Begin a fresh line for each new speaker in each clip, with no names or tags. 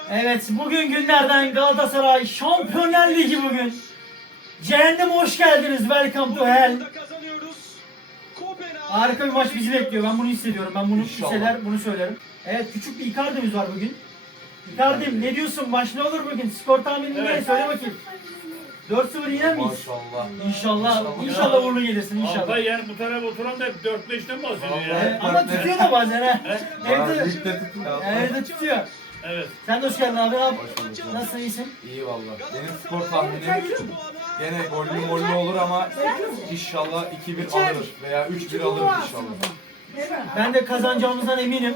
Evet, bugün günlerden Galatasaray Şampiyonlar Ligi bugün. Cehenneme hoş geldiniz. Welcome to hell. Harika bir maç bizi bekliyor. Ben bunu hissediyorum. Ben bunu hisseder, bunu söylerim. Evet, küçük bir Icardi'miz var bugün. Icardi'm ne diyorsun? Maç ne olur bugün? Skor tahmini ne? Söyle bakayım. 4-0 yener miyiz?
Maşallah.
İnşallah uğurlu gelirsin inşallah.
Altay yani bu tarafa oturan da hep 4-5'ten bahsediyor ya.
Evet, ama tutuyor da bazen ha. Evde,
Ligde tutuyor.
evde tutuyor.
Evet.
Sen de hoş geldin abi.
bulduk.
Nasılsın, iyisin?
İyi valla. Benim skor tahminim gene gollü olur ama inşallah 2-1 alırız veya 3-1 alırız inşallah.
Ben de kazanacağımızdan eminim.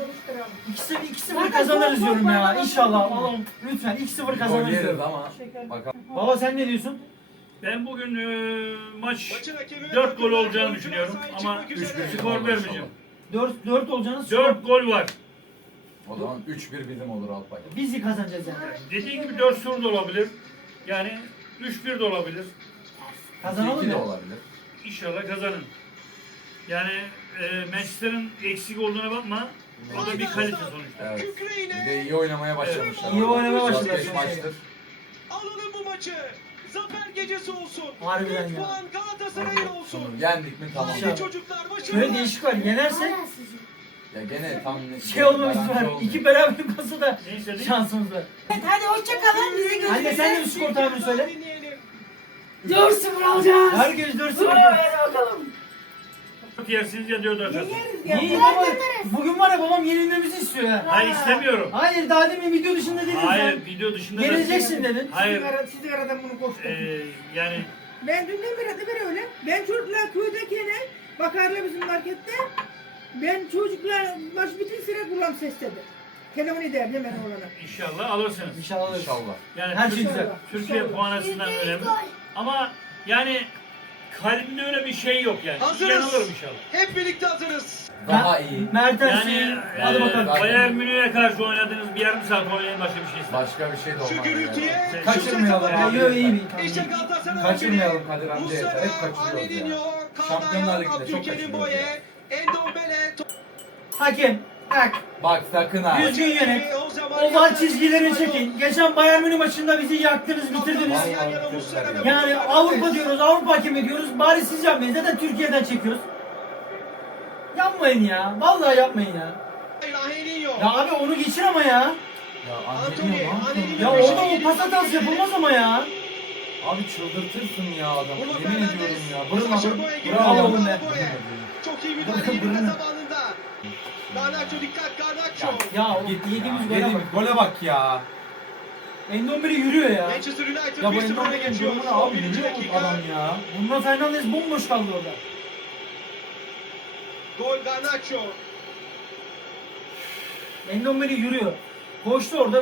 2-0 kazanırız diyorum ya. İnşallah. Allah'ım lütfen 2-0
Gol
kazanırız
yeriz
diyorum.
ama bakalım.
Baba sen ne diyorsun?
Ben bugün maç 4 gol olacağını düşünüyorum ama skor vermeyeceğim.
4 olacağınız
4 gol var.
O zaman 3-1 bizim olur Alpay.
bizi kazanacağız yani.
Dediğim gibi 4-0 da olabilir. Yani 3-1 de olabilir.
Kazanalım
2 de
ya.
olabilir.
İnşallah kazanın. Yani Manchester'ın eksik olduğuna bakma. O da bir kalite sonuçta.
Evet. Bir de iyi oynamaya başlamışlar.
İyi oynamaya başladılar.
4-5 maçtır.
Alalım bu maçı. Zafer gecesi olsun.
Harbiden
3
ya.
puan Galatasaray'ın olsun.
Yendik mi tamam.
İnşallah.
Çocuklar başarılı.
Şöyle değişik var. Yenersek
Ya gene tam
şey olmamış
garanti
var.
olmuyor.
2 beraber olsa da
Neyse değil.
şansımız var.
Evet, hadi hoşça kalın. Bizi görüşürüz.
Anne sen de bir skor tahmini söyle.
Dinleyelim.
4-0 alacağız.
Herkes 4-0.
Hadi bakalım.
4 yersiniz ya 4 atarsınız.
Yeriz ya.
İyi baba. Bugün var ya babam yenilmemizi istiyor ya.
Hayır istemiyorum.
Hayır daha demin video dışında dedin
Hayır
sen.
video dışında da-
Yenileceksin dedin.
Hayır.
Sigaradan bunu koştum.
Yani
Ben dünden beri öyle. Ben çocuklar köydeyken bakarlar bizim markette. Ben çocuklar maç bitin sıra kulağım sesledi. Telefon ederdim hemen oğlana.
inşallah alırsınız.
İnşallah alırız.
İnşallah.
Yani
Her şey güzel.
Türkiye puan açısından önemli. Ama yani kalbimde öyle bir şey yok yani.
Hazırız.
Yanılırım inşallah.
Hep birlikte hazırız.
Daha iyi.
Mertens'i
Yani
hadi bakalım.
Bayern Münih'e karşı oynadığınız bir yarım saat oynayın başka bir şey istemem.
Başka bir şey de
Şu
olmaz.
gürültüye.
Yani.
şu
Kaçırmayalım
sese
abi.
Yok iyi bir.
İşte Galatasaray.
Kaçırmayalım Kadir amca yeter.
Muslera,
Hep kaçırıyoruz ya.
Anedinho,
Şampiyonlar
Kanayan,
Ligi'nde çok
Abdülkerim
kaçırıyoruz
Boye,
ya.
Endombele,
Hakem. Bak.
Bak sakın ha.
Düzgün yönet.
O zaman
Oval çizgileri çekin. Geçen Bayern Münih maçında bizi yaktınız, bitirdiniz. Yani Avrupa diyoruz, Avrupa hakemi diyoruz. Bari siz yapmayın. Zaten Türkiye'den çekiyoruz. Yapmayın ya. Vallahi yapmayın ya. Ya abi onu geçir ama ya.
Ya
Anthony,
Angelino ne yapıyorsun?
Ya orada o pas hatası yapılmaz ama ya.
Abi çıldırtırsın ya adamı.
Bruno
Yemin
Fernandes.
ediyorum ya. Bravo.
Bravo
Bravo.
oğlum be.
Çok iyi müdahale yenilme zamanında. Garnacho dikkat Garnacho.
Ya o yediğimiz gole bak.
Gole bak ya.
Endombele yürüyor ya.
Manchester United
Ya bu
1-0 öne
Endombele'nin
geçiyor.
durumuna abi
11.
yürüyor
dakika.
adam ya. Bruno Fernandes bomboş kaldı orada.
Gol Garnacho.
Endombele yürüyor. Koştu orada.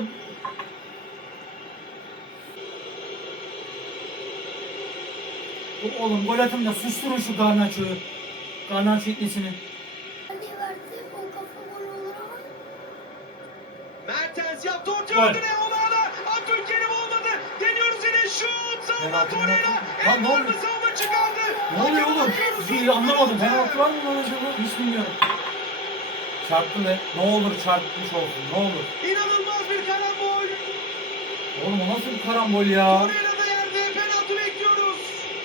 Oğlum gol atın da susturun şu Garnacho'yu. Garnacho itnesini.
Mertens yaptı orta
Gol.
öldüre Onana. Abdülkerim olmadı. Deniyoruz yine şut. Savunma
Penaltı,
Torreira.
penaltı. Lan ne
En
oluyor?
savunma çıkardı.
Ne oluyor oğlum? Bir anlamadım. Penaltı var mı lan acaba? Hiç bilmiyorum.
Çarptı ve ne olur çarpmış olsun ne olur.
İnanılmaz bir karambol.
Oğlum o nasıl bir karambol ya?
Torreira da yerde. Penaltı bekliyoruz.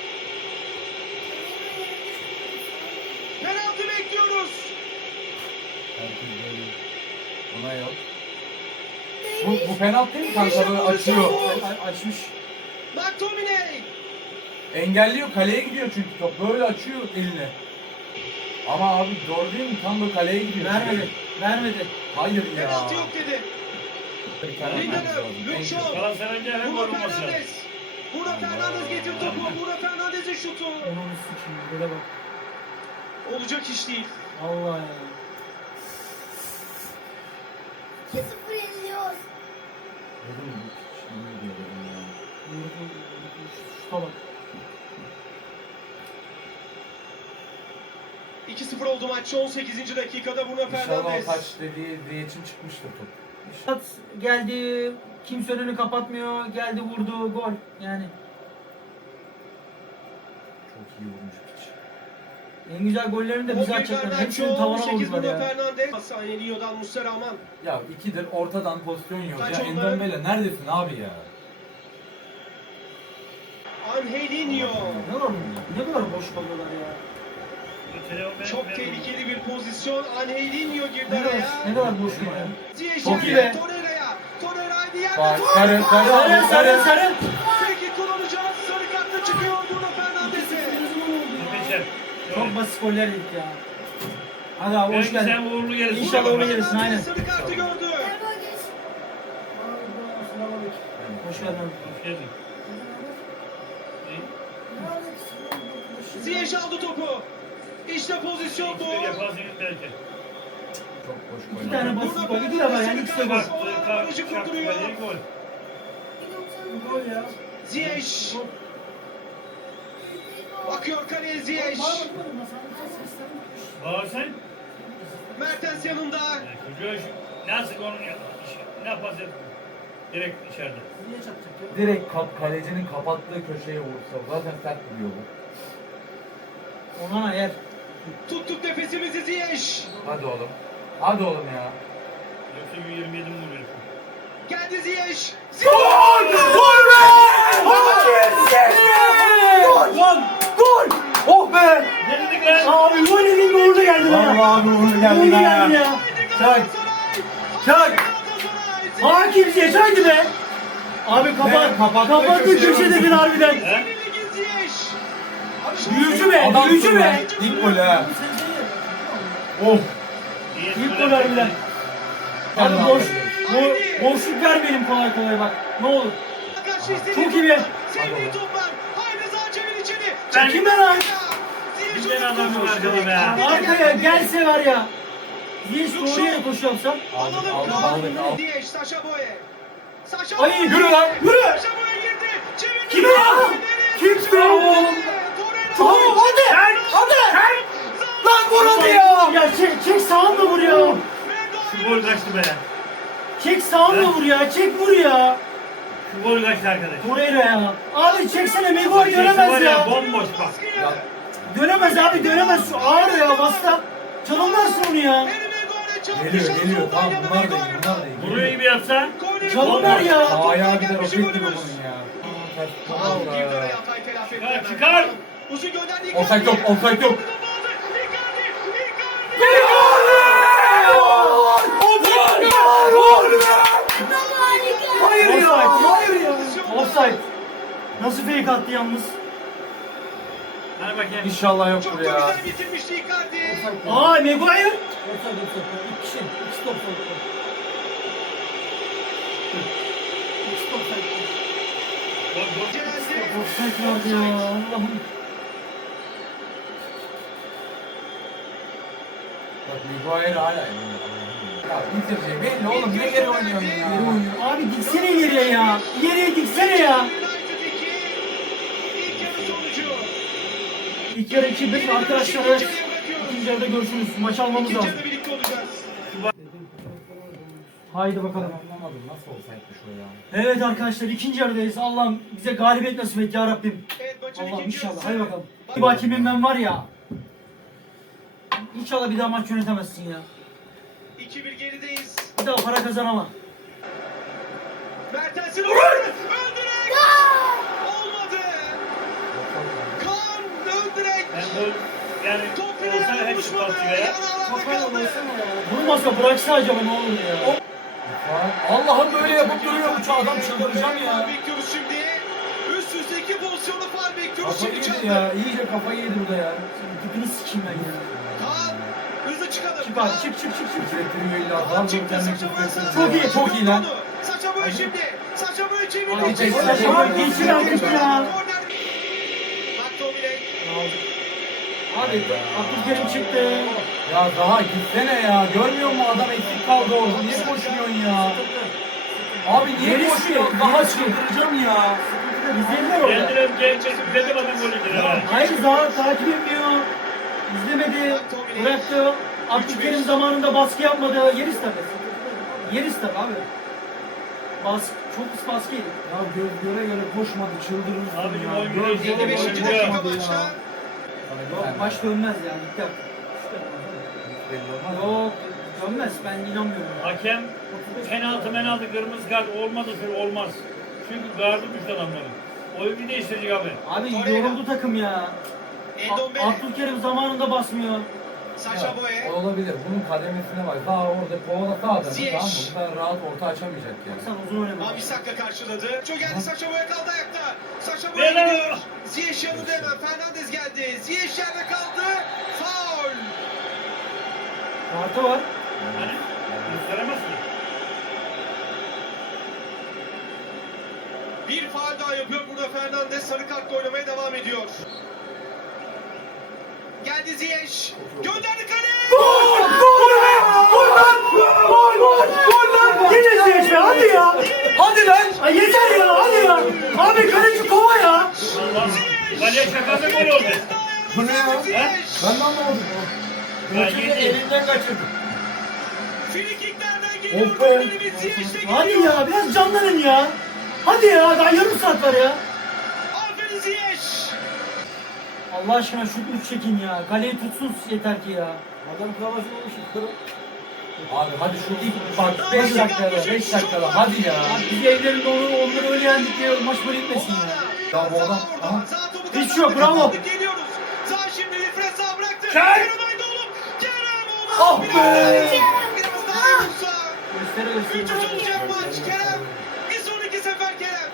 Penaltı bekliyoruz.
Herkes böyle. Buna yok. Bu penaltı değil mi kanka böyle açıyor.
Açmış.
McTominay.
Engelliyor kaleye gidiyor çünkü top böyle açıyor elini. Ama abi doğru değil mi? Tam böyle kaleye gidiyor.
Vermedi. Vermedi.
Hayır ya.
Penaltı yok dedi.
Bir tane vermemiz
Lindelöf.
lazım. En
Luke
kötü.
Shaw.
Galatasaray'ın her gol
Bruno
olması lazım.
Fernandes. Bruno Fernandes getir topu. Bruno Fernandes'in şutu.
Onu sikeyim. Böyle bak.
Olacak iş değil.
Allah ya.
2-0 yeniliyoruz.
Dedim mi? Şimdi diyor dedim ya.
Şuta bak.
2-0 oldu maç. 18. dakikada Bruno
İnşallah
Fernandes.
o taç dediği diye için çıkmıştır top.
Şat geldi. Kimse önünü kapatmıyor. Geldi vurdu. Gol. Yani.
Çok iyi vurmuş piç.
En güzel gollerini de biz atacaklar. Hepsini tavana vurdular ya.
Fernandes. Angelinho'dan Muslera aman.
Ya ikidir ortadan pozisyon yiyoruz ya.
Taç onları-
Endombele neredesin abi ya?
Angelinho.
Ne kadar boş kalıyorlar ya.
Çok tehlikeli bir pozisyon. Angelinho girdi
Ne kadar,
araya.
ne kadar boş kalıyor.
Ziyech
Çok iyi
yerine,
be.
Torreira'ya. Torreira bir yerde.
Bak sarı
Sarı sarı sarı.
Peki kullanacağız. Sarı kartla çıkıyor Bruno Fernandes'e.
Çok basit goller yedik ya. Hadi abi hoş
Belki sen
geldin.
uğurlu gelirsin.
İnşallah uğurlu gelirsin.
Fernandes
Aynen.
sarı kartı gördü.
Hoş geldin.
Hoş geldin.
Ziyech aldı topu. İşte pozisyon bu.
Bir yaparsınız belki.
Çok boş
İki
gol.
tane basit gol. İki defa yani ikisi de gol.
Barajı kurduruyor.
Gol.
Gol ya.
Ziyech. Bakıyor kaleye Ziyech.
Bağırsan.
Mertens yanında.
Çocuğa nasıl onun ne yaparsa direkt içeride.
Direkt kalecinin kapattığı köşeye vursa zaten sert vuruyor bu.
Onana yer.
Tuttuk nefesimizi Ziyech.
Hadi oğlum. Hadi oğlum ya.
Yoksa 127 mi vuruyor?
Geldi Ziyech.
Gol! Gol be! Gol! Gol! Oh be!
Denedik lan.
Abi gol edin uğurlu geldi bana.
Vallahi uğurlu
Uğurlu
geldi
geldi ya. Çak! Çak! Hakim Ziyech haydi be! Abi kapat. Kapattı köşedeki harbiden.
He?
Büyücü be! Büyücü be!
İlk gol ha. Oh.
İlk gol harbiden. Abi boşluk vermeyelim kolay kolay bak. Ne olur. Çok iyi be.
Sevdiği toplar. Haydi Zaçev'in içeri.
Ben-
Kime lan?
Bir tane adam var arkada be.
Arkaya gelse var ya. Ziyech doğru yere koşu yapsam.
Alalım
Aldık,
Kaan.
aldık, aldık.
Ziyech, Sacha Boey. Sacha
Ay,
Boey.
yürü lan, yürü.
Sacha Boey girdi. Çevirdi.
Kime ya? Kimse ya oğlum? Tamam hadi. Hadi. Lan vur hadi ya. Ya çek sağınla vur ya.
Şu gol kaçtı be.
Çek sağınla vur ya. Çek vur ya.
Şu gol kaçtı arkadaş.
Torreira ya. Abi çeksene Mego
Gerisi
dönemez
var
ya.
Bomboş bak.
Ya,
Dönemez abi dönemez. Şu ağır ya basta. Çalınmazsın onu ya.
geliyor. Tamam bunlar da iyi. Bunlar da iyi.
Burayı iyi bir yapsan.
Çalım var ya.
Ayağı bir de roket gibi bunun ya.
Çıkar, çıkar.
Uzun gönderdi.
Offside yok, offside yok.
Hayır ya. Hayır ya. Offside. Nasıl fake attı yalnız?
Hadi bakayım.
İnşallah
Çok
yoktur
da
ya.
güzel bitirmişti Icardi.
Aa Maguire.
Gol, gol.
Celal'de.
Offside vardı ya. Allah'ım.
Bak Miguel hala ya bitirecek belli oğlum ne geri oynuyorsun ya.
Abi diksene ileriye ya. İleriye diksene ya.
United 2. İlk yarı sonucu.
İlk yarı 2-1 arkadaşlar. Evet. İkinci yarıda görüşürüz. Maç almamız
İkinci
lazım.
yarıda birlikte olacağız.
Haydi bakalım.
Anlamadım nasıl olsaymış o ya.
Evet arkadaşlar ikinci yarıdayız. Allah'ım bize galibiyet nasip et ya Rabbim.
Evet maçın
Allah'ım
ikinci
inşallah.
yarısı.
Hadi bakalım. Bir hakimim ben var ya. İnşallah bir daha maç yönetemezsin ya.
2-1 gerideyiz.
Bir daha para kazanamam.
Mertens'in öldürek! Olmadı! Kaan öldürek!
Ben gol yani
Top
olsa
fileye
hepsi
vuruşmadı.
partiye.
Yana alanda kaldı.
Vurmasa bıraksa acaba ne olur ya.
Allah'ım böyle yapıp duruyor bu adam çıldıracağım ya.
Bekliyoruz şimdi. Üst üste iki pozisyonu var bekliyoruz
Kafayı
şimdi
yedi
çaldı.
ya iyice kafayı yedi burada ya.
Tipini sikeyim ben ya.
Kaan hızlı çıkalım.
Çık abi çık çık çık çık.
Küfrettiriyor illa
Kaan
adam
çıktı
kendine
Sacha Boey
küfrettiriyor.
Çok iyi,
Çok iyi lan.
Sacha Boey şimdi. Sacha Boey çevirdi.
Abi
çek,
Sacha
çek.
Boey geçir artık ya.
Korner. McTominay.
Abi Abdülkerim çıktı.
Ya daha gitsene ya. Görmüyor musun adam eksik kaldı orada. Niye koşmuyorsun ya? Abi niye
Gerisi,
koşmuyorsun? Daha
gerisi.
çıldıracağım ya.
İzlediler orada.
Kendileri genç biledim adam golüydü ha.
Hayır daha takip etmiyor. İzlemedi. Bıraktı. Abdülkerim zamanında baskı yapmadı. Yeriz tabii. Yeriz tabii abi. Çok pis baskı yedik.
Ya göz göre göre koşmadı çıldırırsın
Abicim
ya.
oyun
Göz göre
55.
göre
oyun
dakika
koşmadı
maçta.
ya. Sana bir
Yok
tane
maç
daha.
dönmez ya. Gitti artık.
Belli olmaz.
Yok dönmez ben inanmıyorum.
Hakem penaltı kırmızı kart olmadı olmaz. Çünkü gardı düştü adamların. Oyunu değiştirecek abi.
Abi
Torreira.
yoruldu takım ya.
Endombele.
Abdülkerim zamanında basmıyor.
Sacha Boey.
O olabilir. Bunun kademesine bak. Daha orada Pova'da sağda.
Ziyech.
Tamam mı? Bu kadar rahat orta açamayacak yani.
Sen uzun oynama.
Wan-Bissaka karşıladı. Çok geldi, Sacha Boey kaldı ayakta. Sacha Boey
Beyler!
gidiyor. Ziyech yanında hemen. Fernandes geldi. Ziyech yerde kaldı. Faul.
Kartı var.
Hani gösteremez ki.
Bir faul daha yapıyor burada Fernandes. Sarı kartla oynamaya devam ediyor. Geldi Ziyech. Gönderdi kaleye.
Yine Ziyech be hadi ya.
Hadi lan!
Ay yeter ya hadi ya. Abi kaleci kova ya.
Allah. Kaleye çakarsa gol oldu.
Bu ne ya? Ben de anlamadım.
Ya
Çünkü
yedi.
elinden kaçırdım.
Frikiklerden geliyor.
Of be.
Gollerimiz Ziyech'te geliyor.
Hadi ya biraz canlanın ya. Hadi ya daha yarım saat var ya.
Aferin Ziyech.
Allah aşkına şu üç çekin ya. Kaleyi tutsun yeter ki ya.
Abi hadi şu ilk bak 5 dakikada hadi ya.
Abi biz evlerinde onları öyle yendik diye maç böyle gitmesin ya.
Ya bu adam- Aha.
Hiç yok, bravo.
Geliyoruz. Sağ şimdi Wilfred sağ bıraktı.
Kerem!
Kerem Aydın'ı. Kerem olmaz.
Ah be!
Biraz daha vursa.
Göstere
3-3 olacak maç. Kerem. Bir sonraki sefer Kerem.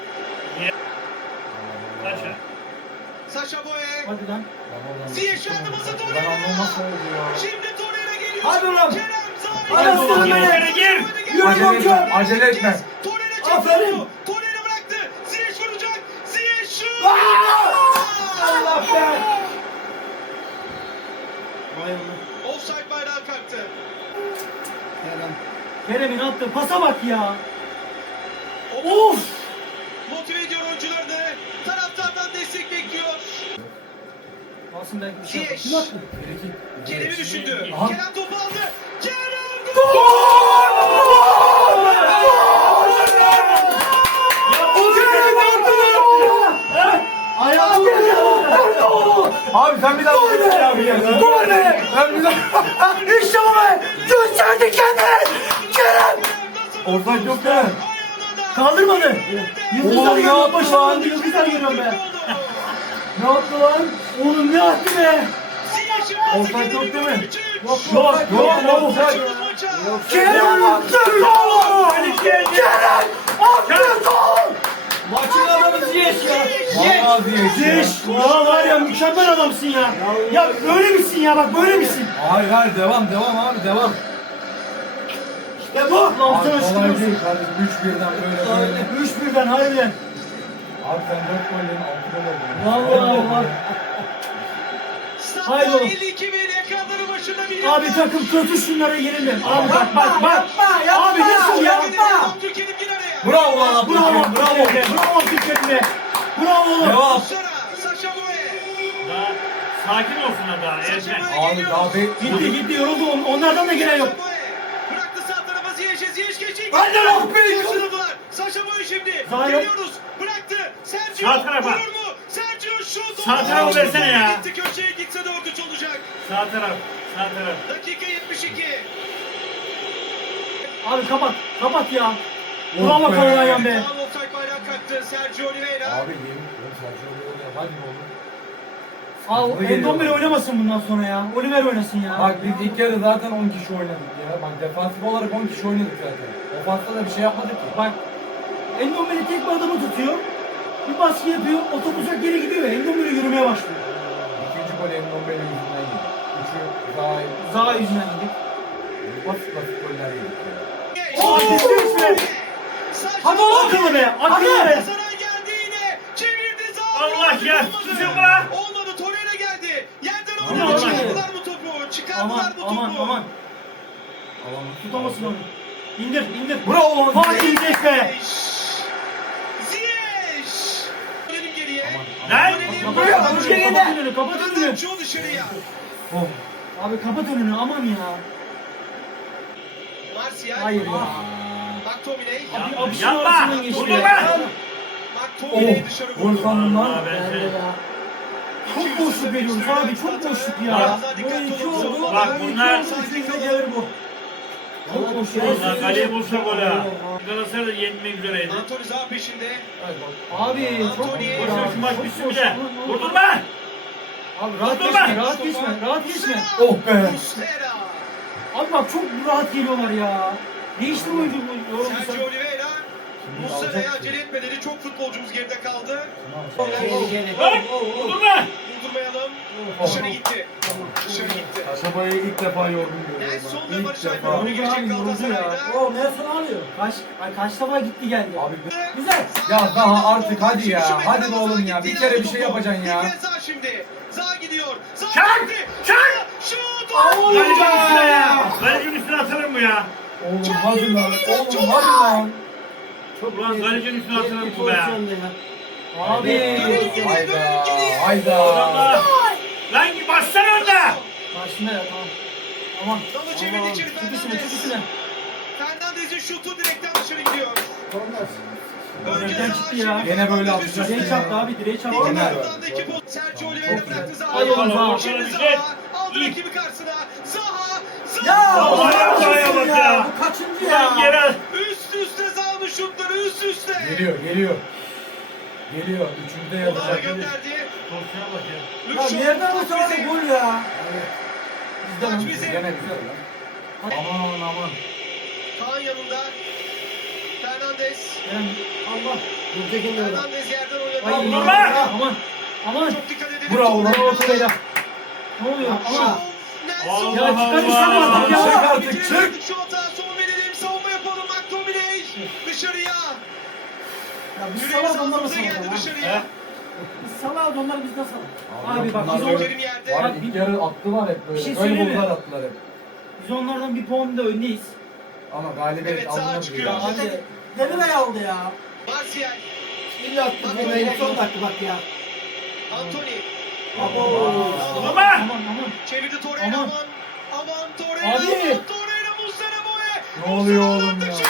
Kaça?
Sacha Boey.
Hadi lan.
Ziyech yardımcısı
Ben
Torreira.
anlamazsam oldu ya.
Şimdi Torreira geliyor.
Hadi ulan.
Kerem sağ
Hadi
bıraktı.
aslanım benim.
İçeri gir.
Acele etme, acele etme.
Torreira
Aferin.
çekiyor. Torreira bıraktı. Ziyech vuracak. Ziyech şut.
Allah be. Vay Allah.
Offside bayrağı kalktı.
Kerem'in attığı pasa bak ya.
Of! Motive ediyor oyuncularını. Taraftardan destek bekliyor.
Alsın belki bir şey yapar.
Ziyech.
Kim attı?
Kerem'i düşündü.
Aha.
Kerem topu aldı. Kerem
Ayağım
Abi sen bir daha
Gol be!
abi ya.
Gol be!
Ben bir daha.
İşte bu be! Gösterdi kendini! Kerem!
Offside yok değil mi?
Kaldırmadı. Yıldızlar
Oğlum ne
geliyor.
yaptı
Başına
lan?
döndü. Yıldızlar geliyor be. Ne yaptı lan? Oğlum ne yaptı be?
Offside yok değil mi?
Yok
Yok, yok.
Kerem attı gol! Kerem attı gol! Maçın adamı Ziyech ya.
Vallahi Ziyech ya.
Ziyech. Ya var ya mükemmel adamsın ya. Ya böyle misin ya bak böyle misin?
Hayır hayır devam abi devam.
İşte bu. Lan
Abi
sana
kolay
şükür.
değil kardeşim 3-1'den böyle.
3-1'den harbiden.
Abi sen 4 gollerin 6 gol oldun.
Vallahi. Haydi oğlum.
52 bin ekranları başında bir
Abi takım kötü şunlara yenilme. Abi bak. Abi nasıl ya?
Türkiye'nin bir araya.
Bravo lan
Bravo.
Abdülkerim,
Bravo. Bravo Türkiye'de. Bravo oğlum.
Devam.
Sonra Sacha Boey.
Daha sakin olsunlar daha erken.
Abi daha bir...
Gitti yoruldu. Onlardan da gelen yok.
Sacha Boey. Bıraktı sağ tarafa Ziyech'e. Ziyech geçecek.
Hadi lan be!
Kaçırdılar. Sacha Boey şimdi.
Zahir.
Geliyoruz. Bıraktı. Sergio.
Sağ tarafa.
Vurur mu? Sergio şut.
Sağ tarafa versene ya.
Gitti köşeye gitse 4-3 olacak.
Sağ taraf. Sağ taraf.
Dakika 72.
Abi kapat ya. Bravo
be.
Kanayan be.
Faul offside bayrağı kalktı. Sergio Oliveira.
Abi yemin ederim Sergio Oliveira hadi ne olur.
Al
Hızlı geliyor.
Endombele oynamasın bundan sonra ya. Oliver oynasın ya.
Bak biz ilk yarı zaten 10 kişi oynadık ya. Bak defansif olarak 10 kişi oynadık zaten. Ofansta da bir şey yapmadık ki.
Bak Endombele tek bir adamı tutuyor. Bir baskı yapıyor. O top uzak geri gidiyor ya. Endombele yürümeye başlıyor.
İkinci gol Endombele yüzünden yedik. Üçü daha
Zaha yüzünden yedik.
basit goller yedik ya.
Hadi Ziyech be. Hadi oğlum akıllı be. Akıllı be.
Saray geldi yine. Çevirdi Zaha.
Allah ya,
Olmadı.
tutuyor be.
Olmadı. Torreira geldi. Yerden
Aman
oynadı.
Allah.
Çıkardılar bu topu. Çıkardılar bu topu.
Aman. Tutamasın onu. İndir.
Bravo lan
Fatih Ziyech be.
Ziyech. Dönelim geriye.
Lan!
Kapat önünü.
Çok dışarıya.
Oh.
Abi kapat önünü aman ya.
Martial.
Hayır ya.
McTominay.
Abi apışın
Yapma.
arasından geçti
Vurma
ya.
be.
McTominay dışarı
Gol
vurdu.
sandım lan.
Vallahi ben
Bence
şey-
ya. Çok boşluk veriyoruz abi, çok boşluk ya.
Bak.
Bu iki oldu.
Bak
bu iki
bunlar-
oldu, üçüncü gelir bu.
Çok boşluk.
Onlar kaleye bulsa gol ha. Galatasaray da yenmek üzereydi.
Antony Zaha peşinde.
Abi çok
Antony.
Boşver şu maç
Çok
bitsin bir
boşluk.
de. Vurdurma!
Abi rahat
Vurdurma!
geçme, rahat geçme, rahat geçme.
Oh be.
Muslera.
Abi bak çok rahat geliyorlar ya. Değiştir oyuncu bu yorumcu sen.
Sergio Oliveira. Muslera'ya acele etmeleri, çok futbolcumuz geride kaldı.
Tehlikeli.
Bak! Vurdurma!
Durdurmayalım. Dışarı gitti. Dışarı gitti.
Kasaba'yı ilk defa yordum diyorum
Nelson
ben.
ve
İlk
Barış
defa.
Alper öne geçecek
Yoruldu abi, yoruldu ya.
Galatasaray'da.
O Nelson alıyor.
Kaç defa gitti geldi.
Abi
Güzel.
Ya Zaha artık hadi ya. Hadi be oğlum ya. Bir kere bir şey yapacaksın ya.
Bir kez daha şimdi. Zaha gidiyor. Zaha
Çak!
gitti.
Çak!
Şut!
Kalecinin üstüne ya! Kalecinin üstüne atarım bu ya.
Oğlum hadi lan. Oğlum hadi lan.
Ulan kalecinin üstüne atarım bu be.
Abi.
Hayda. Hayda.
Adamlar. Lan bassana orada.
Karşında ya tamam. Aman.
Dalı çevirdi içeri
Çık üstüne, çık
Fernandez.
üstüne.
Fernandez'in şutu direkten dışarı gidiyor. Önce
Direkten
Zaha,
çıktı
şimdi
ya.
Gene böyle
Fernandez'in
atacak.
Direğe çarptı abi, direğe çarptı.
İki
Gene.
taraftan da iki pot. Sergio Oliveira
Çok
bıraktı
güzel.
Zaha.
Hadi oğlum Zaha.
Şimdi Zaha aldı rakibi karşısına. Zaha.
Ya
Zaha.
Allah'a bak ya.
Bu kaçıncı
Ulan
ya?
yere.
Üst üste Zaha'nın şutları üst üste.
Geliyor geliyor. Geliyor. Üçüncü de
Olağa
yapacak.
gönderdi.
Pozisyona bak ya.
Ya
Lükshaw,
nereden
maç
olsa
bizi.
gol ya.
Maç bizi.
Gene güzel lan. Aman aman.
Kaan yanında. Fernandez.
Allah.
Fernandez yerden
Ay,
oynadı.
Vurma!
Aman. Aman.
Çok dikkat edelim.
Bravo lan.
Bravo Torreira. Ne oluyor? Aman.
Nelson.
Allah
Ya çıkar işte
Allah.
artık ya.
Çık artık çık.
Şu hata son verelim. Savunma yapalım. McTominay. Dışarıya.
Ya biz
Yüreği
salak onlar mı
sağımıza
salak
geldi
ya?
dışarıya.
Biz salak onlar bizden salak.
Abi bak,
bunlar
biz
böyle-
Kerim yerde.
Var, ilk yarı attılar hep böyle.
Bir şey
Böyle
söyleyeyim mi?
gollar attılar hep.
Biz onlardan bir puan da öndeyiz.
Ama galibiyet
Evet, Zaha
alınır
çıkıyor.
ya.
Hadi.
Demir aldı ya.
Martial.
İlla attı.
Bak,
Demir son dakika bak ya.
Anthony.
Abo.
Vurma!
Aman aman.
Çevirdi Torreira.
Aman.
Aman Torreira.
Abi.
Aman Torreira. Muslera boya.
Ne oluyor oğlum ya?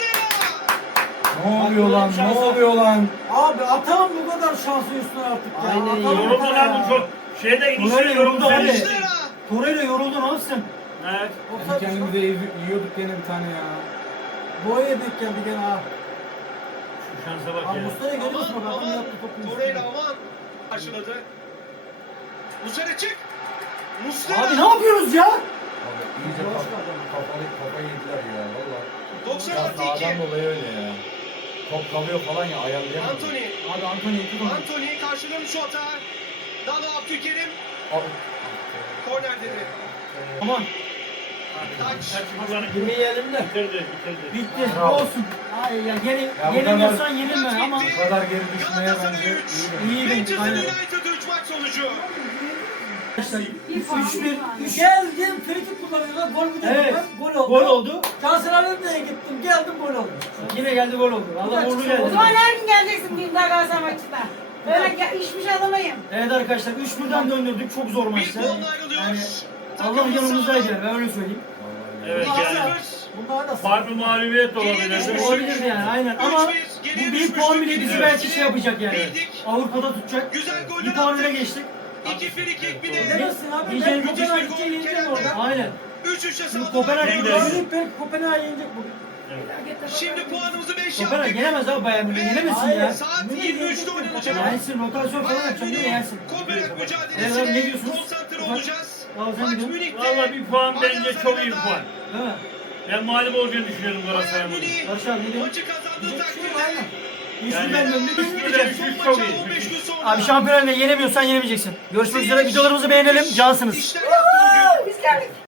Ne oluyor lan? Ne oluyor lan?
Abi atalım bu kadar şansı üstüne artık ya.
Aynen
Atalım bu
Yoruldu
kadar
lan
ya.
bu çok. Şeyde inişte
Torreira
yoruldu.
yoruldu abi.
Muslera.
Torreira yoruldu ne yapsın?
Evet.
Kendi kendimize yiyorduk gene bir tane ya.
Boya yemek geldi gene ha.
Şu şansa bak
Abi
ya.
Mustafa'ya görüyor musun?
Aman
Bak adam
aman.
yaptı topun
Torreira
üstüne.
aman. Karşıladı. Muslera çık. Muslera.
Abi ne yapıyoruz ya?
Abi iyice kafayı yediler ya valla.
90
Ya
artı 2.
sağdan dolayı öyle ya. Top kalıyor falan ya ayarlayamıyor.
Anthony.
Abi Antonio tut onu.
Anthony karşılamış şu hata. Dalo Abdülkerim.
Abi,
Korner dedi.
Aman.
Taç.
Girmeyelim de.
Bitirdi.
Bitti.
Bravo.
Olsun. Ay ya
bu
yenilmiyorsan
kadar-
yenilme
Maç
ama.
bitti.
bu kadar geri düşmeye
Galatasaray
bence
3.
iyi.
İyi bence,
Manchester
aynen.
United 3 maç sonucu.
Arkadaşlar 3-1.
Geldim frikik kullanıyorlar gol mü dedim
Evet.
ben gol oldu.
Gol oldu.
Galatasaray'a gittim geldim gol oldu.
Yine geldi gol oldu. Allah uğurlu geldi.
O zaman her gün geleceksin bir daha Galatasaray maçına. Böyle işmiş adamıyım.
Evet arkadaşlar 3-1'den döndürdük. Çok zor
Bir
maçtı.
puanla ayrılıyor.
Yani Allah
Takımımız
yanımızdaydı
sağlam.
ben öyle söyleyeyim.
Evet yani.
Bunlar da
Farklı mağlubiyet de olabilir.
Olabilirdi yani aynen ama bu bir puan bile bizi belki şey yapacak yani. Avrupa'da tutacak.
Güzel goller
Bir puan öne
attık.
geçtik.
2 frikik bir de.
Demezsin abi.
Diyeceğim
Ben
bir
Kopenhag'a gideceğim yeneceğim orada.
Aynen.
3-3'e
Şimdi
sağladılar.
Kopenhag
Hem de-
gidiyoruz.
Ben Kopenhag'a yenecek bugün.
Şimdi puanımızı 5
Kopenhag
yaptık.
yenemez abi Bayern Münih. Yenemesin
Hayır.
ya.
Saat
Münih
23'te
yenecek.
oynanacak.
Yensin rotasyon falan
Bayern
yapacağım değil mi?
Münih,
Yensin.
Kopenhag
Evet abi, ne
mücadelesine
diyorsunuz?
konsantre
Ufak.
olacağız.
Abi sen
Maç
ne diyorsun?
Münih'te.
Valla bir puan bence
Allianz
çok iyi bir
Arena'da
puan.
Değil mi?
Ben mağlup olacağını düşünüyorum
Bayern
Galatasaray'ın.
Münih
Barış abi ne diyorsun?
maçı kazandığı
Diyecek bir şey yok,
takdirde.
aynen.
Üstünden döndük.
Üç
Üstünden
birden
döndük.
üç çok iyi.
15 gün sonra.
Abi şampiyonluğu yenemiyorsan yenemeyeceksin. Görüşmek üzere. Videolarımızı beğenelim. Cansınız.
İşler yaptı bugün.
Biz geldik.